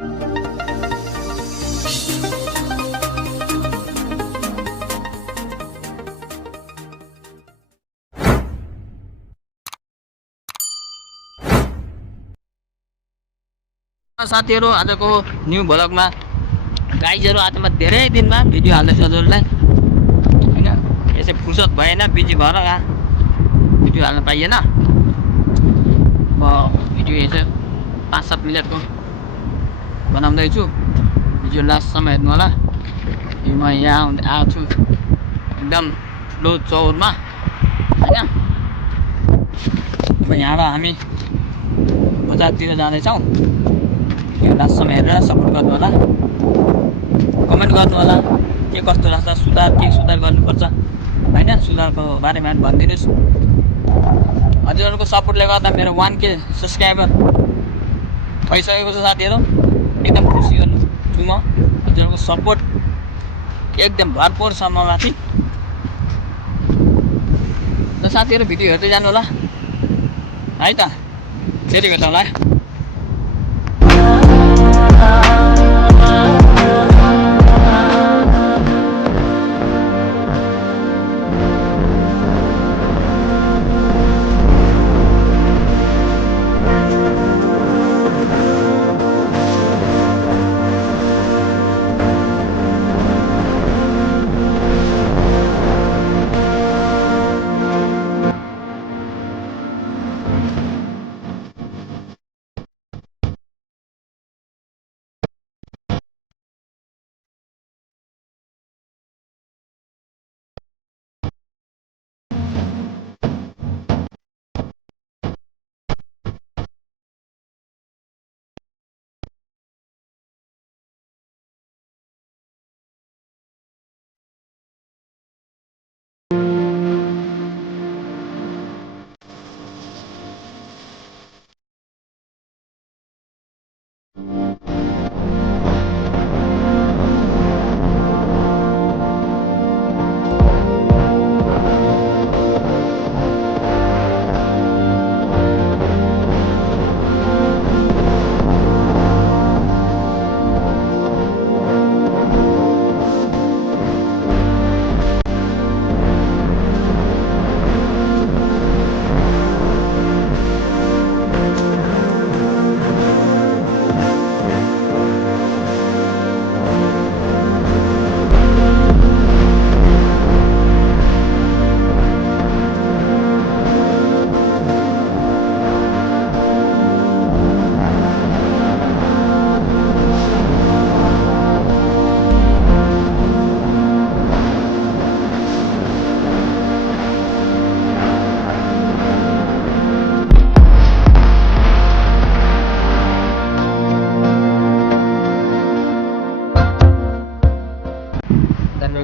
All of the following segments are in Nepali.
साथीहरु आजको न्यू भ्लगमा गाइजहरु आजमा धेरै दिनमा भिडियो हाल्दैछ हजुरलाई हैन। यसै फुर्सद भएन, बिजी भएर भिडियो हाल्न पाइएन। म भिडियो यसो 5-7 मिनेटको बनाउँदै छु। भिडियो लास्टसम्म हेर्नु होला। म यहाँ आएको छु एकदम ठुलो चौरमा हैन। अब यहाँबाट हामी बजारतिर जाँदैछौँ। लास्टसम्म हेरेर सपोर्ट गर्नु होला, कमेन्ट गर्नु होला के कस्तो लाग्छ, सुधार गर्नुपर्छ हैन। सुधारको बारेमा भनिदिनुस्। हजुरहरूको सपोर्टले गर्दा मेरो 1K सब्सक्राइबर भइसकेको छ साथीहरु। एकदम खुसी छु म। हजुरहरूको सपोर्ट एकदम भरपुर छ ममाथि। ल साथीहरु भिडियो हेर्दै जानु होला है त। फेरि भेटौँला।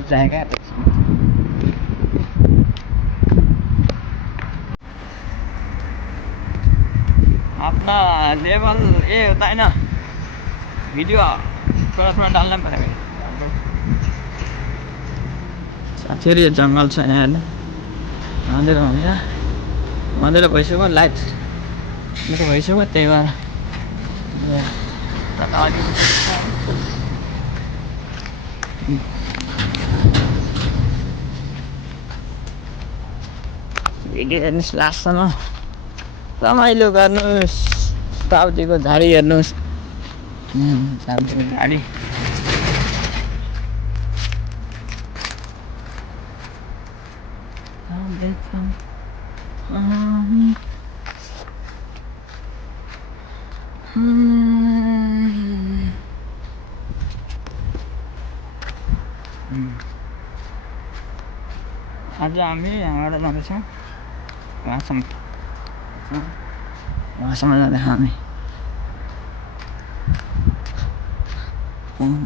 जाएगा अपना लेवल ये होता है ना, वीडियो थोड़ा डालना पड़ेगा। साथीहरु यो जंगल छ यहाँ हेर्नु। अँधेरो हुन्छ, अँधेरो भइसक्यो। लाइट मेरो भइसक्यो, त्यही भएर भिडियो हेर्नुहोस् लास्टसम्म, रमाइलो गर्नुहोस्। ताउतीको झाडी हेर्नुहोस्, ताउतीको झाडी। आज हामी यहाँबाट जाँदैछौँ वहाँसम्म जाँदै हामी।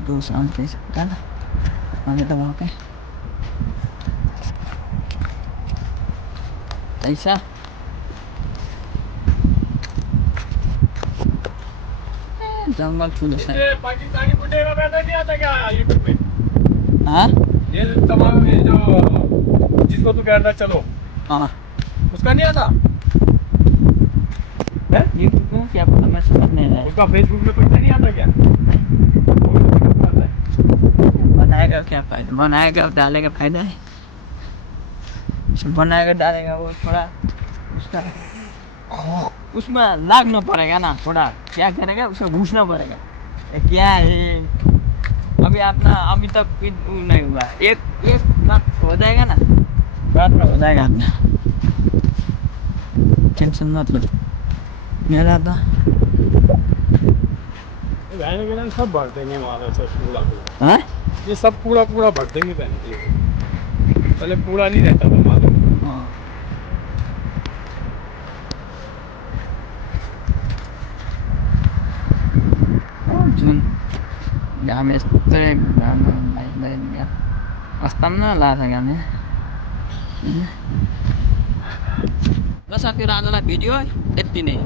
दोष आउँदैछ दादा, अझै त भएकै ऐसा जंगल ठुलो छ। पाकिस्तानी बुड्ढे का गाना नहीं आता क्या यूट्यूब पे? हाँ ये तमाम ये जो जिसको तू कहना चलो, हाँ उसका नहीं आता है? यूट्यूब में क्या पता, मैं समझ नहीं आया। उसका फेसबुक में कुछ नहीं आता क्या? फायदा बनाएगा डालेगा फायदा है, बनाएगा डालेगा वो थोड़ा उसका उसमें लागना पड़ेगा ना, थोड़ा क्या करेगा उसको घुसना पड़ेगा। ये क्या है अभी अपना अभी तक वो नहीं हुआ, एक एक बात हो जाएगा ना, बात में हो जाएगा अपना, टेंशन मत लो। मेरा तो रहने के लिए सब भर देंगे हमारा सब पूरा पूरा। हाँ ये सब पूरा पूरा भर देंगे बहन जी। पहले पूरा नहीं रहता था मालूम। हाँ। जुन घाम यस्तै अस्ताम न लाग्छ घाम यहाँ। ल साथीहरू आजलाई भिडियो यति नै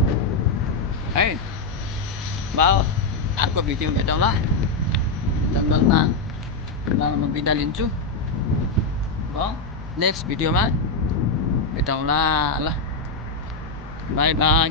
है, भाउ अर्को भिडियो भेटौँला। जङ्गलमा म बिदा लिन्छु, भयो नेक्स्ट भिडियोमा भेटौँला ल, बाई बाई।